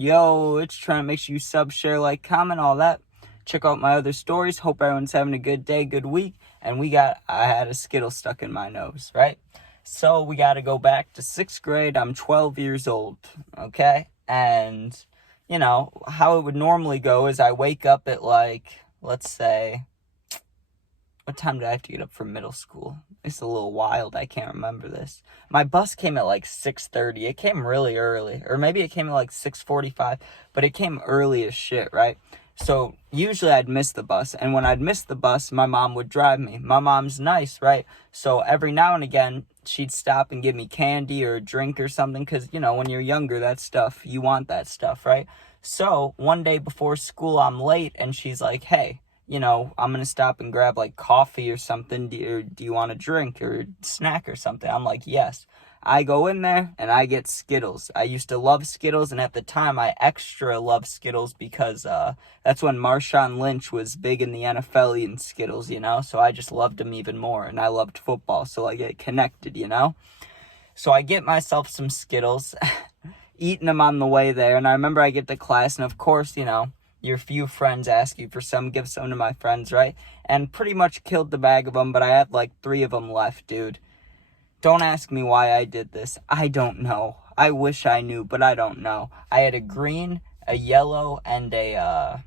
Yo, it's trying to make sure you sub, share, like, comment, all that. Check out my other stories. Hope everyone's having a good day, good week. And I had a Skittle stuck in my nose, right? So we got to go back to 6th grade. I'm 12 years old, okay? And, how it would normally go is I wake up at let's say, what time did I have to get up for middle school? It's a little wild. I can't remember this. My bus came at 6:30. It came really early. Or maybe it came at 6:45. But it came early as shit, right? So usually I'd miss the bus. And when I'd miss the bus, my mom would drive me. My mom's nice, right? So every now and again, she'd stop and give me candy or a drink or something. Because, when you're younger, that stuff, you want that stuff, right? So one day before school, I'm late. And she's like, hey, I'm going to stop and grab coffee or something. Do you want a drink or a snack or something? I'm like, yes. I go in there and I get Skittles. I used to love Skittles, and at the time I extra loved Skittles because that's when Marshawn Lynch was big in the NFL eating Skittles, So I just loved him even more, and I loved football, so it connected, So I get myself some Skittles, eating them on the way there, and I remember I get to class, and of course, your few friends ask you for some, give some to my friends, right? And pretty much killed the bag of them, but I had 3 of them left, dude. Don't ask me why I did this. I don't know. I wish I knew, but I don't know. I had a green, a yellow, and a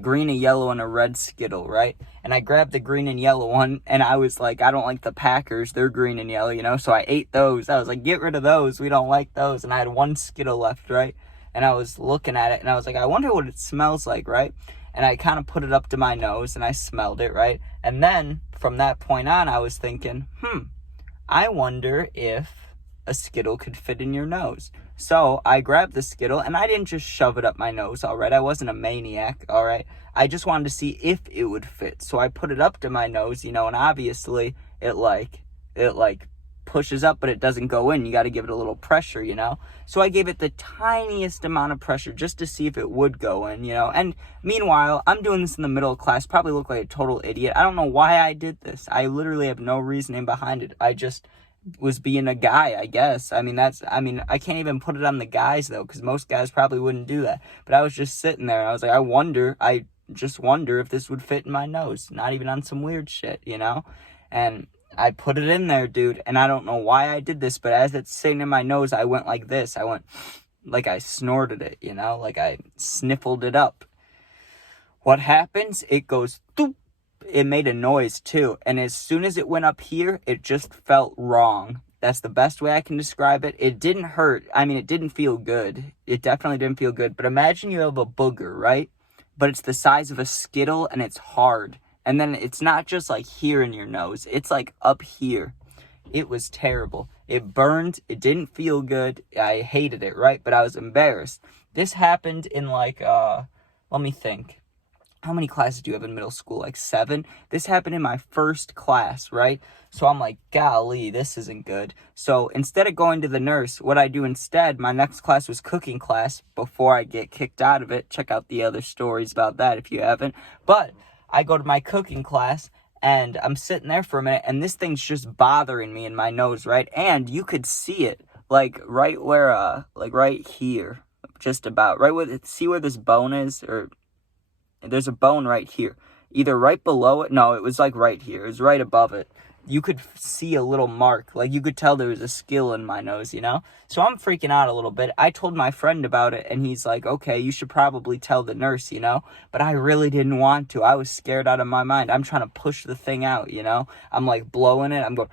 green, a yellow, and a red Skittle, right? And I grabbed the green and yellow one, and I was like, I don't like the Packers. They're green and yellow, So I ate those. I was like, get rid of those. We don't like those. And I had 1 Skittle left, right? And I was looking at it, and I was like, I wonder what it smells like, right? And I kind of put it up to my nose, and I smelled it, right? And then, from that point on, I was thinking, I wonder if a Skittle could fit in your nose. So I grabbed the Skittle, and I didn't just shove it up my nose, all right? I wasn't a maniac, all right? I just wanted to see if it would fit. So I put it up to my nose, and obviously it pushes up, but it doesn't go in. You got to give it a little pressure, So I gave it the tiniest amount of pressure just to see if it would go in, And meanwhile, I'm doing this in the middle of class, probably look like a total idiot. I don't know why I did this. I literally have no reasoning behind it. I just was being a guy, I guess. I can't even put it on the guys, though, because most guys probably wouldn't do that. But I was just sitting there, and I was like, I just wonder if this would fit in my nose. Not even on some weird shit, And I put it in there, dude, and I don't know why I did this, but as it's sitting in my nose, I went like this. I went like I snorted it, I sniffled it up. What happens? It goes, doop. It made a noise, too, and as soon as it went up here, it just felt wrong. That's the best way I can describe it. It didn't hurt. It didn't feel good. It definitely didn't feel good, but imagine you have a booger, right? But it's the size of a Skittle, and it's hard. And then it's not just here in your nose. It's up here. It was terrible. It burned. It didn't feel good. I hated it, right? But I was embarrassed. This happened in let me think. How many classes do you have in middle school? 7? This happened in my first class, right? So I'm like, golly, this isn't good. So instead of going to the nurse, what I do instead, my next class was cooking class before I get kicked out of it. Check out the other stories about that if you haven't. But I go to my cooking class, and I'm sitting there for a minute, and this thing's just bothering me in my nose, right? And you could see it, right where, right here, just about, right where, see where this bone is, or there's a bone right here, either right below it, no, it was, right here, it was right above it. You could see a little mark, you could tell there was a skill in my nose, So I'm freaking out a little bit. I told my friend about it, and he's like, okay, you should probably tell the nurse, But I really didn't want to. I was scared out of my mind. I'm trying to push the thing out, I'm blowing it. I'm going,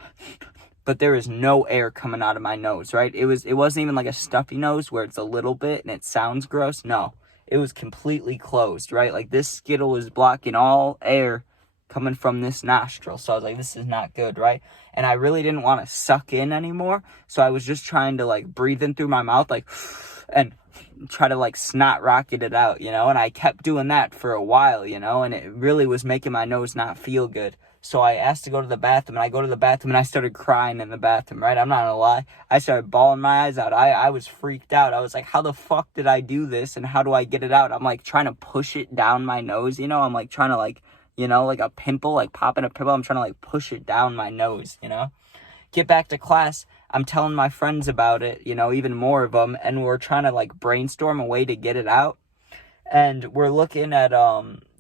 but there is no air coming out of my nose, right? It wasn't even a stuffy nose where it's a little bit and it sounds gross. No, it was completely closed, right? This Skittle was blocking all air coming from this nostril. So I was like, this is not good, right? And I really didn't want to suck in anymore. So I was just trying to breathe in through my mouth, and try to snot rocket it out, And I kept doing that for a while, and it really was making my nose not feel good. So I asked to go to the bathroom, and I go to the bathroom, and I started crying in the bathroom, right? I'm not gonna lie. I started bawling my eyes out. I was freaked out. I was like, how the fuck did I do this, and how do I get it out? I'm trying to push it down my nose, I'm trying to like a pimple, popping a pimple. I'm trying to push it down my nose, Get back to class. I'm telling my friends about it, you know, even more of them, and we're trying to, like, brainstorm a way to get it out. And we're looking at,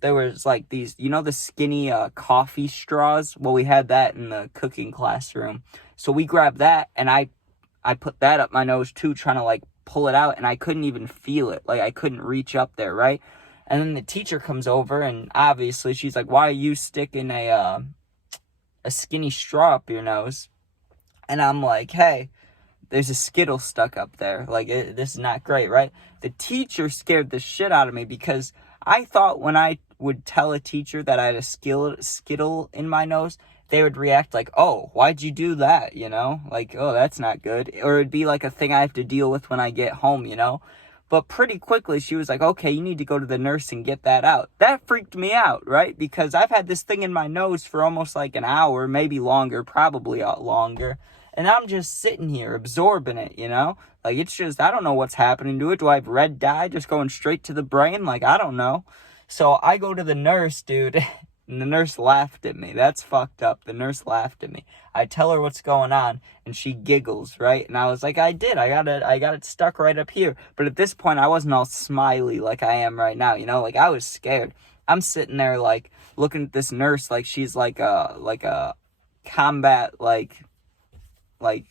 there was, like, these, you know, the skinny coffee straws? Well, we had that in the cooking classroom. So we grabbed that, and I put that up my nose, too, trying to, like, pull it out, and I couldn't even feel it. Like, I couldn't reach up there, right? And then the teacher comes over, and obviously she's like, why are you sticking a skinny straw up your nose? And I'm like, hey, there's a Skittle stuck up there. Like, this is not great, right? The teacher scared the shit out of me because I thought when I would tell a teacher that I had a Skittle in my nose, they would react like, oh, why'd you do that, you know? Like, oh, that's not good. Or it'd be like a thing I have to deal with when I get home, you know? But pretty quickly, she was like, okay, you need to go to the nurse and get that out. That freaked me out, right? Because I've had this thing in my nose for almost like an hour, maybe longer, probably longer. And I'm just sitting here absorbing it, you know? Like, it's just, I don't know what's happening to it. Do I have red dye just going straight to the brain? Like, I don't know. So I go to the nurse, dude, and the nurse laughed at me. That's fucked up. The nurse laughed at me. I tell her what's going on, and she giggles, right? And I was like, I got it stuck right up here. But at this point, I wasn't all smiley like I am right now, you know? Like, I was scared. I'm sitting there, like, looking at this nurse like she's like a combat, like,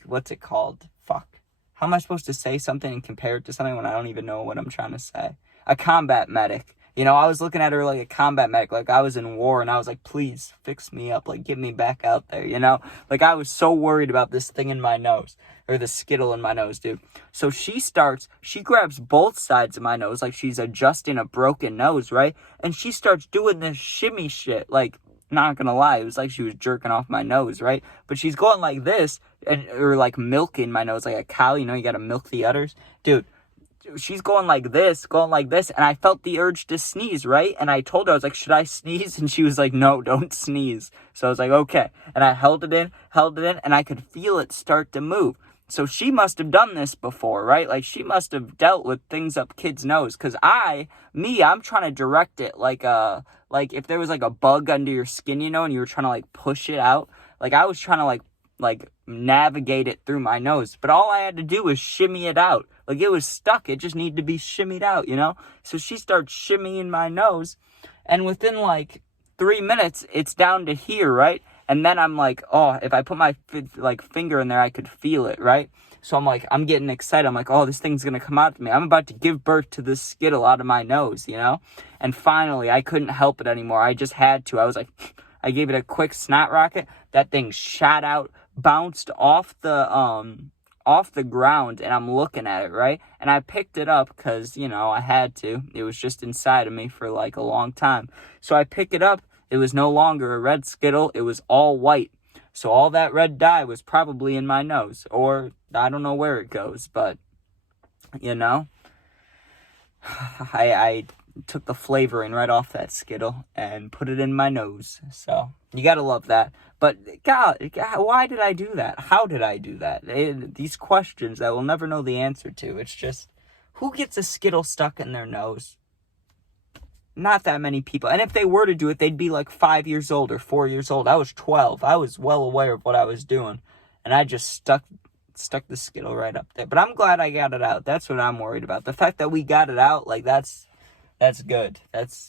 what's it called? Fuck. How am I supposed to say something and compare it to something when I don't even know what I'm trying to say? A combat medic. You know, I was looking at her like a combat medic, like I was in war, and I was like, please, fix me up, like, get me back out there, you know? Like, I was so worried about this thing in my nose, or the Skittle in my nose, dude. So she grabs both sides of my nose, like she's adjusting a broken nose, right? And she starts doing this shimmy shit, like, not gonna lie, it was like she was jerking off my nose, right? But she's going like this, or like milking my nose, like a cow, you know, you gotta milk the udders. Dude, she's going like this, and I felt the urge to sneeze, right? And I told her, I was like, should I sneeze? And she was like, no, don't sneeze. So I was like, okay. And I held it in, and I could feel it start to move. So she must have done this before, right? Like, she must have dealt with things up kids' nose. Because I'm trying to direct it like if there was like a bug under your skin, you know, and you were trying to like push it out. Like, I was trying to like navigate it through my nose. But all I had to do was shimmy it out. Like, it was stuck. It just needed to be shimmied out, you know? So she starts shimmying my nose. And within like 3 minutes, it's down to here, right? And then I'm like, oh, if I put my finger in there, I could feel it, right? So I'm getting excited. I'm like, oh, this thing's going to come out to me. I'm about to give birth to this Skittle out of my nose, you know? And finally, I couldn't help it anymore. I just had to. I was like, I gave it a quick snot rocket. That thing shot out, bounced off the ground, and I'm looking at it, right? And I picked it up because, you know, I had to. It was just inside of me for like a long time. So I pick it up. It was no longer a red Skittle. It was all white. So all that red dye was probably in my nose. Or I don't know where it goes. But, you know, I took the flavoring right off that Skittle and put it in my nose. So you got to love that. But, God, why did I do that? How did I do that? These questions I will never know the answer to. It's just, who gets a Skittle stuck in their nose? Not that many people. And if they were to do it, they'd be like 5 years old or 4 years old. I was 12. I was well aware of what I was doing. And I just stuck the Skittle right up there. But I'm glad I got it out. That's what I'm worried about. The fact that we got it out, like, that's good.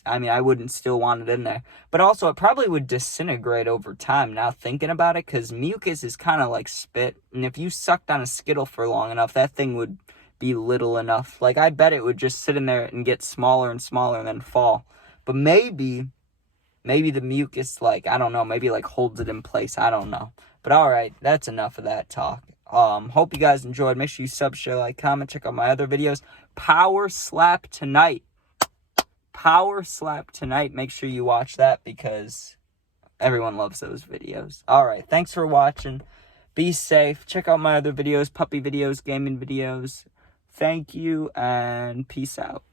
I wouldn't still want it in there. But also, it probably would disintegrate over time, now thinking about it, because mucus is kind of like spit. And if you sucked on a Skittle for long enough, that thing would be little enough. Like, I bet it would just sit in there and get smaller and smaller and then fall. But maybe the mucus, like, I don't know, maybe, like, holds it in place. I don't know. But, all right, that's enough of that talk. Hope you guys enjoyed. Make sure you sub, share, like, comment. Check out my other videos. Power Slap Tonight. Make sure you watch that because everyone loves those videos. All right, thanks for watching. Be safe. Check out my other videos, puppy videos, gaming videos. Thank you, and peace out.